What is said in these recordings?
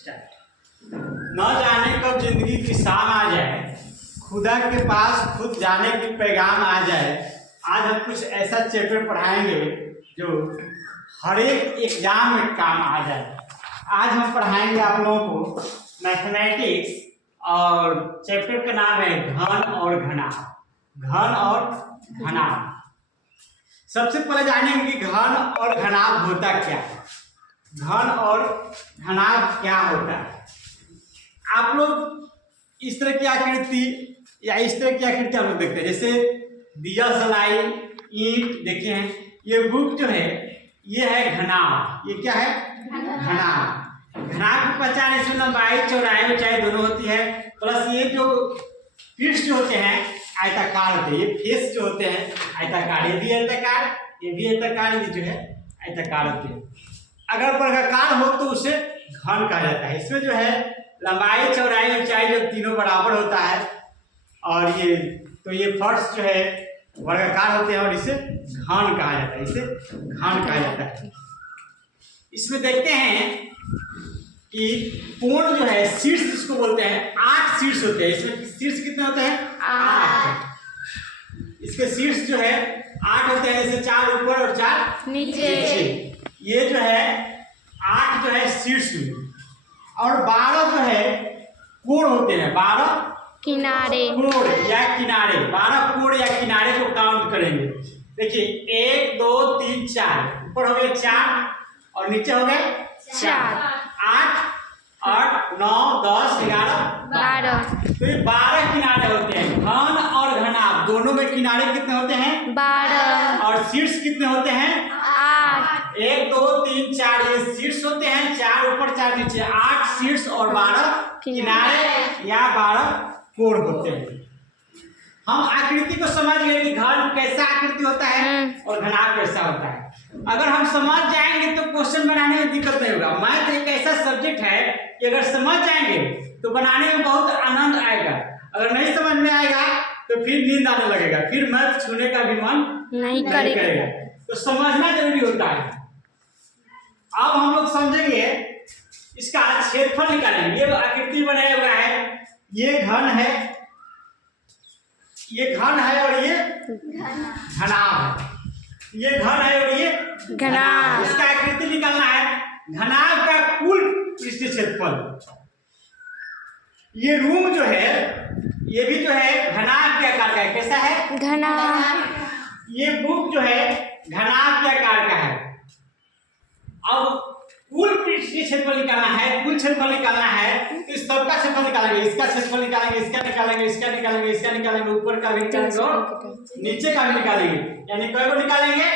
न जाने कब जिंदगी की शाम आ जाए, खुदा के पास खुद जाने की पैगाम आ जाए। आज हम कुछ ऐसा चैप्टर पढ़ाएंगे जो हर एक एग्जाम में काम आ जाए। आज हम पढ़ाएंगे आप लोगों को मैथमेटिक्स और चैप्टर का नाम है घन और घनाभ। घन और घनाभ। सबसे पहले जानेंगे कि घन और घनाभ होता क्या है। घन और घनाभ क्या होता है। आप लोग इस तरह की आकृति या इस तरह की आकृति हम लोग देखते हैं, जैसे दिया सलाई ईंट देखे हैं। ये बुक जो है ये है घनाभ। ये क्या है? घनाभ। घनाभ की पहचान इसमें लंबाई चौड़ाई ऊंचाई दोनों होती है, प्लस ये जो पृष्ठ जो होते हैं आयताकार होते हैं। ये फेस जो होते हैं आयताकार, ये भी आयताकार, ये भी आयताकार, ये जो है आयताकार होते हैं। अगर वर्गाकार हो तो उसे घन कहा जाता है। इसमें जो है लंबाई चौड़ाई ऊंचाई जब तीनों बराबर होता है और ये फर्श जो है वर्गाकार होते हैं और इसे घन कहा जाता है। इसे घन कहा जाता है। इसमें देखते हैं कि कोण जो है शीर्ष जिसको बोलते हैं 8 शीर्ष होते हैं। इसमें शीर्ष कितने होते हैं? 8। इसके शीर्ष जो है 8 होते हैं, जैसे 4 ऊपर और 4 नीचे। ये जो है 8 जो है शीर्ष में और 12 जो है कोण होते हैं। 12 किनारे कोण या किनारे। 12 कोण या किनारे को काउंट करेंगे। देखिए 1 2 3 4 ऊपर हो गए 4 और नीचे हो गए 4। 8 8 9 10 11 12। तो ये 12 किनारे होते हैं। घन और घनाभ दोनों में किनारे कितने होते हैं? 12। और शीर्ष कितने होते हैं? 8। 1 2 3 4 ये शीर्ष होते हैं। 4 ऊपर 4 नीचे। 8 शीर्ष और 12 किनारे या 12 कोण होते हैं। हम आकृति को समझ गए कि घन कैसा आकृति होता है और घनाभ कैसा होता है। अगर हम समझ जाएंगे तो क्वेश्चन बनाने में दिक्कत नहीं होगा। मैथ एक ऐसा सब्जेक्ट है कि अगर समझ जाएंगे तो बनाने में बहुत आनंद आएगा। अगर नहीं समझ में आएगा तो फिर नींद आने लगेगा, फिर मैथ छूने का भी मन नहीं करेगा। तो समझना जरूरी होता है। अब हम लोग समझेंगे, इसका क्षेत्रफल निकालेंगे। ये आकृति बनाया हुआ है, ये घन है, ये घन है और ये घनाभ है। ये घन है और ये घनाभ। इसका आकृति निकालना है। घनाभ का कुल पृष्ठीय क्षेत्रफल। ये रूम जो है ये भी जो है घनाभ के आकार का है। कैसा है? घनाभ। ये बुक जो है घनाभ के आकार का है। अब कुल पृष्ठीय क्षेत्रफल निकालना है, कुल क्षेत्रफल निकालना है तो इस सबका क्षेत्रफल निकालेंगे। इसका क्षेत्रफल निकालेंगे, इसका निकालेंगे, इसका निकालेंगे, इसका निकालेंगे, ऊपर का भी निकालेंगे और नीचे का भी निकालेंगे। यानी कै को निकालेंगे?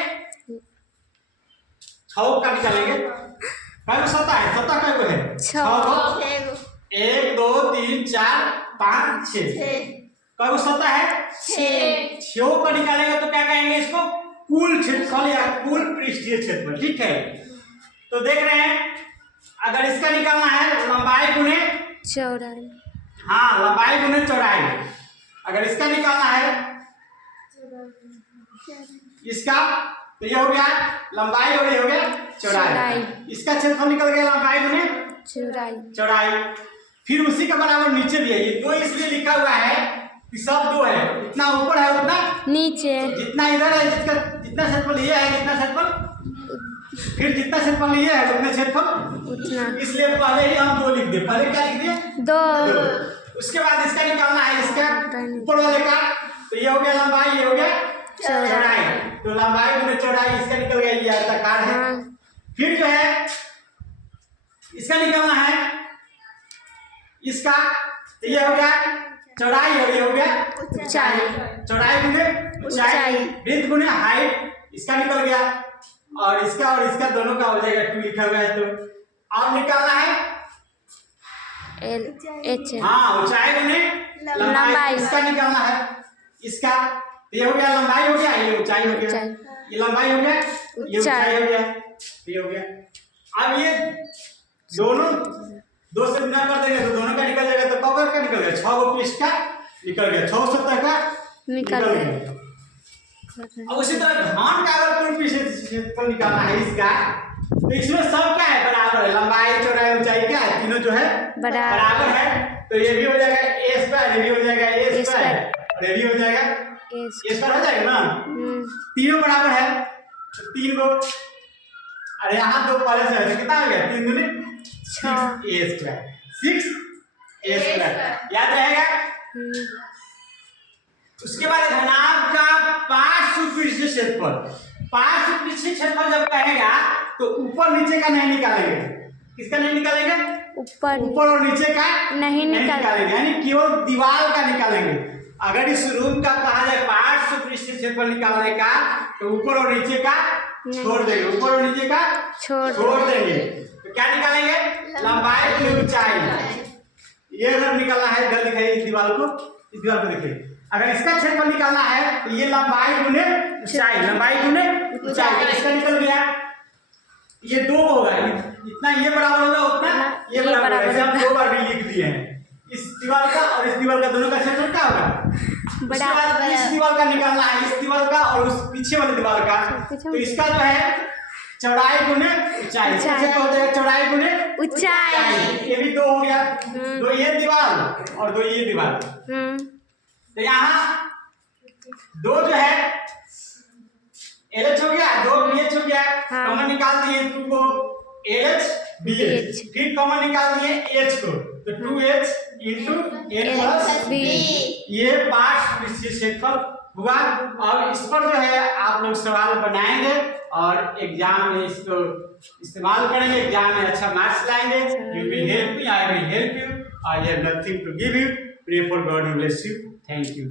6 का निकालेंगे। कै को सतह है? सतह कै को है? 6। 1 2 3 4 5 6। कै को सतह है? 6 का निकालेंगे तो क्या कहेंगे इसको? कुल क्षेत्रफल या कुल पृष्ठीय क्षेत्रफल। ठीक है, तो देख रहे हैं अगर इसका निकालना है लंबाई गुने चौड़ाई। हाँ, लंबाई गुने चौड़ाई। अगर इसका निकालना है इसका तो ये हो गया लंबाई और ये हो गया चौड़ाई। इसका क्षेत्रफल निकल गया लंबाई गुने चौड़ाई। फिर उसी के बराबर नीचे भी है। ये 2 इसलिए लिखा हुआ है कि सब 2 है। जितना ऊपर है उतना नीचे, जितना इधर है जितना क्षेत्रफल ये है जितना क्षेत्रफल, फिर जितना क्षेत्रफल ये है उतना क्षेत्रफल उतना। इसलिए पहले ही हम 2 लिख दिए। पहले क्या लिख दिए? 2। उसके बाद इसका निकालना है, इसका ऊपर वाले का। तो ये हो गया लंबाई, ये हो गया चौड़ाई। तो लंबाई गुने चौड़ाई इसका निकल गया, ये आयताकार है। फिर जो है इसका निकालना है इसका, तो ये हो गया चौड़ाई और ये हो गया ऊंचाई। चौड़ाई गुने ऊंचाई, वृत्त गुने हाइट, इसका निकल गया। और इसका दोनों का हो जाएगा 2 लिखा हुआ है। तो अब निकालना है H। हाँ, ऊंचाई गुने लंबाई, इसका निकालना है। इसका तो ये हो गया लंबाई हो गया, ये ऊंचाई हो गया। ये लंबाई हो गया, ये ऊंचाई हो गया, ये हो गया। अब ये दोनों 2 से गुना कर देंगे तो दोनों का निकल जाएगा। तो कब का निकल गया? 6 को पृष्ठ का निकल गया, 6 सतह का निकल गया। अब उसी तरह घन का अगर कुल पृष्ठीय क्षेत्रफल निकालना है इसका, तो इसमें सब क्या है बराबर है, लंबाई चौड़ाई ऊंचाई क्या है तीनों जो है बराबर है। तो ये भी हो जाएगा ए स्क्वायर, ये भी हो जाएगा ए स्क्वायर और ये भी हो जाएगा ए स्क्वायर, हो जाएगा ना। तीनों बराबर है तो 3 को, अरे यहाँ दो पहले से है, कितना हो गया 3 दूनी 6 ए स्क्वायर, 6 ए स्क्वायर याद रहेगा। उसके बाद घनाभ का पार्श्वपृष्ठीय क्षेत्रफल, पार्श्वपृष्ठीय क्षेत्रफल जब कहेगा तो ऊपर नीचे का नहीं निकालेंगे, किसका नहीं निकालेंगे, ऊपर और नीचे का नहीं निकालेंगे, यानी केवल दीवार का निकालेंगे। अगर इस रूम का कहा जाए पार्श्वपृष्ठीय क्षेत्रफल निकालने का तो ऊपर और नीचे का छोड़ देंगे, ऊपर और नीचे का छोड़ देंगे। तो क्या निकालेंगे, लंबाई की ऊंचाई, ये अगर निकालना है इधर दिखाइए इस दीवार को, इस दीवार को देखिए। अगर इसका क्षेत्रफल निकालना है तो ये लंबाई गुने ऊंचाई, लंबाई गुने ऊंचाई, इसका निकल गया, ये 2 होगा, इतना ये बराबर होगा उतना ये बराबर होगा। ऐसे हम 2 बार भी लिख दिए हैं, इस दीवार का और इस दीवार का दोनों का क्षेत्रफल क्या होगा। उसके बाद इस दीवार का निकालना है, इस दीवार का और उस पीछे वाली दीवार का, तो इसका जो है चौड़ाई गुने ऊंचाई, हो जाएगा चौड़ाई गुने ऊंचाई, ये भी 2 हो गया, 2 ये दीवार और 2 ये दीवार। तो यहाँ 2 जो है LH हो गया, 2 BH हो गया, कॉमन निकाल दिए 2 को LH BH, फिर कॉमन निकाल दिए H को, तो 2H into N plus B, ये पार्श्वपृष्ठीय क्षेत्रफल हुआ। अब इस पर जो है आप लोग सवाल बनाएंगे और एग्जाम में इसको इस्तेमाल करेंगे, एग्जाम में अच्छा मार्क्स लाएंगे। You will help me, I will help you, I have nothing to give you, pray for God will bless you, thank you.